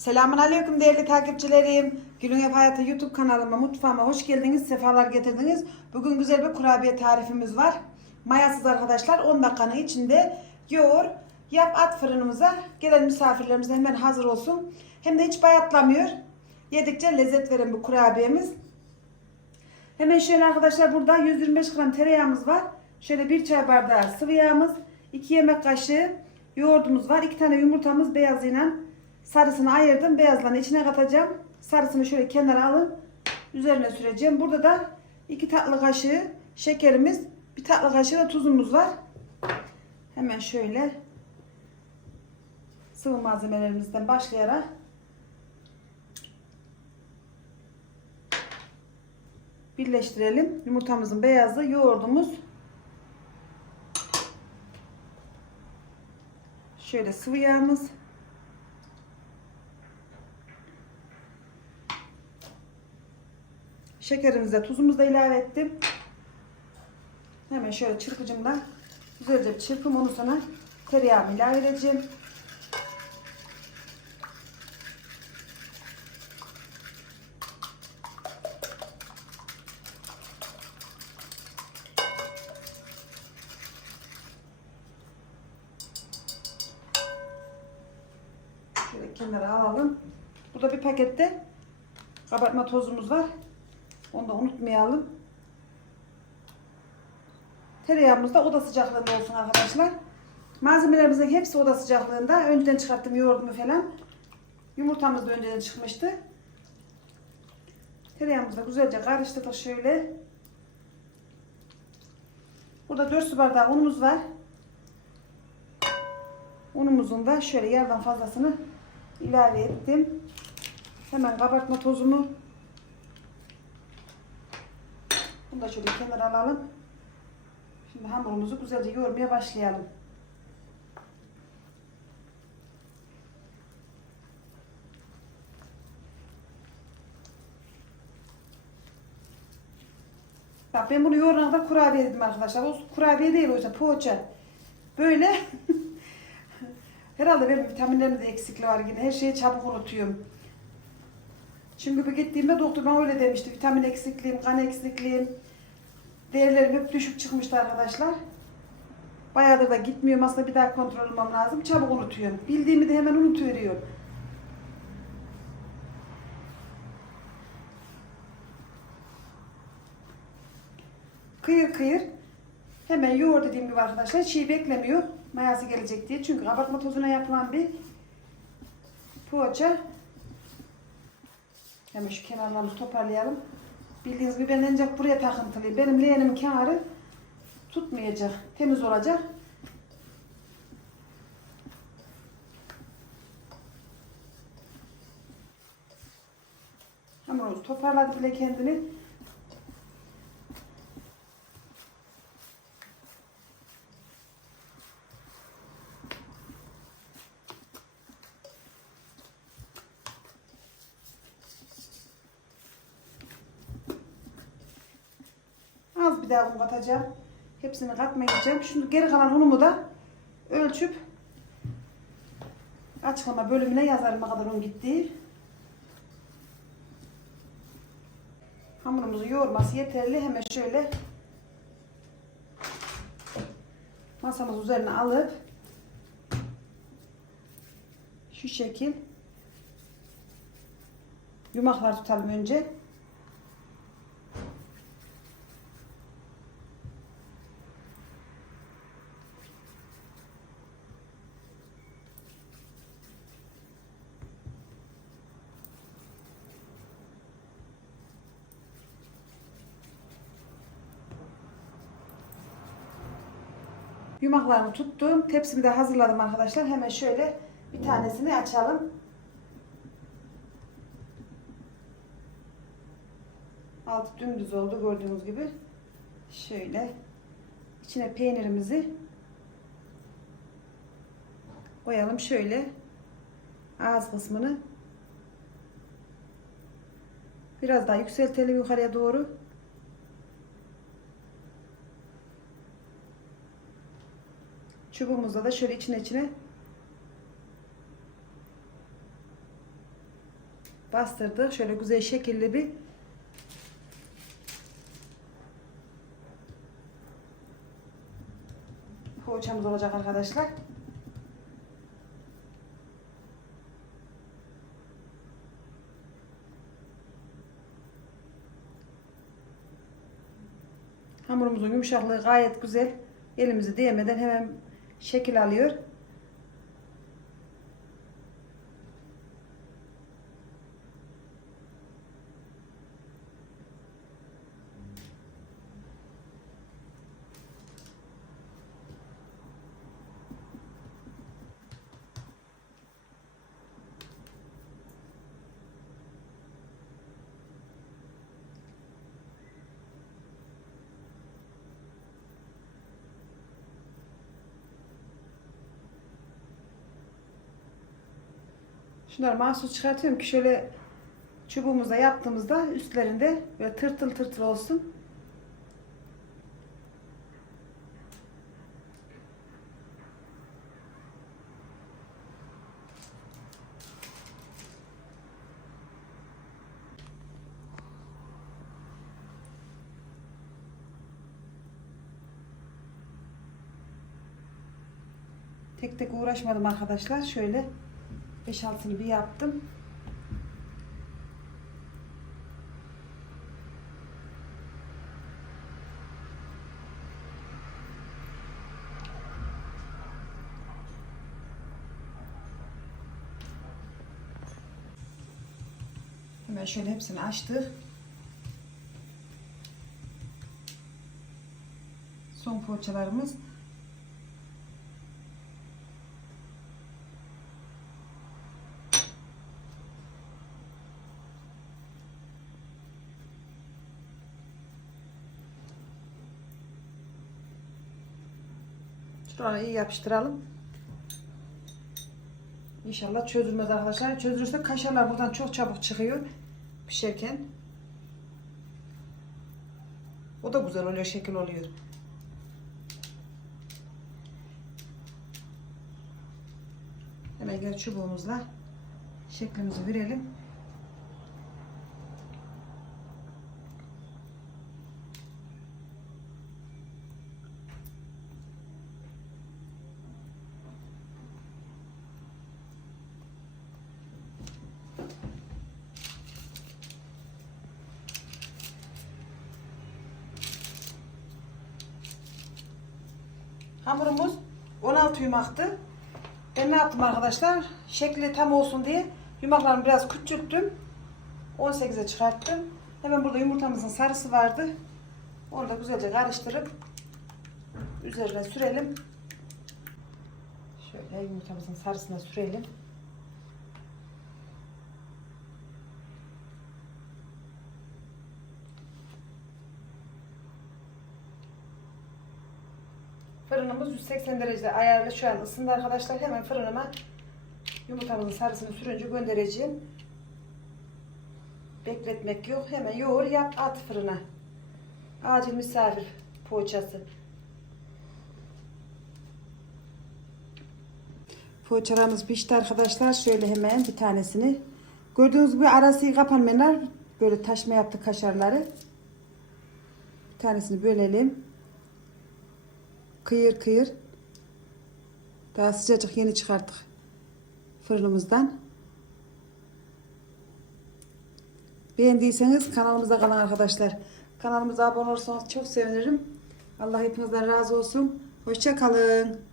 Selamun Aleyküm değerli takipçilerim. Gülün Ev Hayatı YouTube kanalıma, mutfağıma hoş geldiniz, sefalar getirdiniz. Bugün güzel bir kurabiye tarifimiz var. Mayasız arkadaşlar 10 dakikanın içinde yoğur, yap at fırınımıza. Gelen misafirlerimiz hemen hazır olsun. Hem de hiç bayatlamıyor. Yedikçe lezzet veren bu kurabiyemiz. Hemen şöyle arkadaşlar burada 125 gram tereyağımız var. Şöyle bir çay bardağı sıvı yağımız, 2 yemek kaşığı yoğurdumuz var. 2 tane yumurtamız beyazıyla sarısını ayırdım. Beyazlarını içine katacağım. Sarısını şöyle kenara alın. Üzerine süreceğim. Burada da 2 tatlı kaşığı şekerimiz, bir tatlı kaşığı da tuzumuz var. Hemen şöyle sıvı malzemelerimizden başlayarak birleştirelim. Yumurtamızın beyazı, yoğurdumuz. Şöyle sıvı yağımız. Şekerimizi tuzumuzu da ilave ettim. Hemen şöyle çırpıcımla güzelce bir çırpım onu sonra tereyağımı ilave edeceğim. Şöyle kenara alalım. Burada bir pakette kabartma tozumuz var. Onu da unutmayalım. Tereyağımız da oda sıcaklığında olsun arkadaşlar. Malzemelerimizin hepsi oda sıcaklığında. Önceden çıkarttım yoğurdumu falan. Yumurtamız da önceden çıkmıştı. Tereyağımızı da güzelce karıştırdık şöyle. Burada 4 su bardağı unumuz var. Unumuzun da şöyle yarıdan fazlasını ilave ettim. Hemen kabartma tozumu da şöyle kenara alalım. Şimdi hamurumuzu güzelce yoğurmaya başlayalım. Bak ben bunu yoğurana da kurabiye dedim arkadaşlar. O kurabiye değil o yüzden poğaça. Böyle Herhalde benim vitaminlerimde eksikliği var yine. Her şeyi çabuk unutuyorum. Çünkü bir gittiğimde doktor bana öyle demişti. Vitamin eksikliğim, kan eksikliğim. Değerlerim hep düşük çıkmıştı arkadaşlar. Bayağıdır da gitmiyorum. Aslında bir daha kontrol olmam lazım. Çabuk unutuyorum. Bildiğimi de hemen unutuveriyorum. Kıyır kıyır. Hemen yoğur dediğim gibi arkadaşlar. Çiğ beklemiyor. Mayası gelecek diye. Çünkü kabartma tozuna yapılan bir poğaça. Hemen şu kenarlarını toparlayalım. Bildiğiniz gibi ben ancak buraya takıntılıyım. Benim leğenimin kenarı tutmayacak. Temiz olacak. Hamurumuz toparladı bile kendini. Az bir daha un katacağım. Hepsini katmayacağım. Şimdi geri kalan unumu da ölçüp açıklama bölümüne yazarım ne kadar un gittiği. Hamurumuzu yoğurması yeterli. Hemen şöyle masamız üzerine alıp şu şekil yumaklar tutalım önce. Yumaklarımı tuttum. Tepsimi de hazırladım arkadaşlar. Hemen şöyle bir tanesini açalım. Altı dümdüz oldu gördüğünüz gibi. Şöyle içine peynirimizi koyalım şöyle ağız kısmını biraz daha yükseltelim yukarıya doğru. Çubuğumuzda da şöyle içine içine bastırdık. Şöyle güzel şekilli bir poğaçamız olacak arkadaşlar. Hamurumuzun yumuşaklığı gayet güzel. Elimizi değmeden hemen şekil alıyor. Şunları mahsus çıkartıyorum ki şöyle çubuğumuzda yaptığımızda üstlerinde böyle tırtıl tırtıl olsun. Tek tek uğraşmadım arkadaşlar. Şöyle 5-6'sını bir yaptım. Hemen şöyle hepsini açtık. Son poğaçalarımız. Şuraya iyi yapıştıralım. İnşallah çözülmez arkadaşlar. Çözülürse kaşarlar buradan çok çabuk çıkıyor pişerken. O da güzel oluyor, şekil oluyor. Hemen gel çubuğumuzla şeklimizi verelim. Hamurumuz 16 yumaktı. Ben ne yaptım arkadaşlar? Şekli tam olsun diye yumaklarımı biraz küçülttüm. 18'e çıkarttım. Hemen burada yumurtamızın sarısı vardı. Onu da güzelce karıştırıp üzerine sürelim. Şöyle yumurtamızın sarısına sürelim. Fırınımız 180 derecede ayarlı şu an ısındı arkadaşlar. Hemen fırınıma yumurtamızın sarısını sürünce göndereceğim. Bekletmek yok. Hemen yoğur yap at fırına. Acil misafir poğaçası. Poğaçalarımız pişti arkadaşlar. Şöyle hemen bir tanesini. Gördüğünüz gibi arası kapanmayanlar böyle taşma yaptı kaşarları. Bir tanesini bölelim. Kıyır kıyır. Daha sıcacık yeni çıkarttık fırınımızdan. Beğendiyseniz kanalımıza kalın arkadaşlar. Kanalımıza abone olursanız çok sevinirim. Allah hepinizden razı olsun. Hoşça kalın.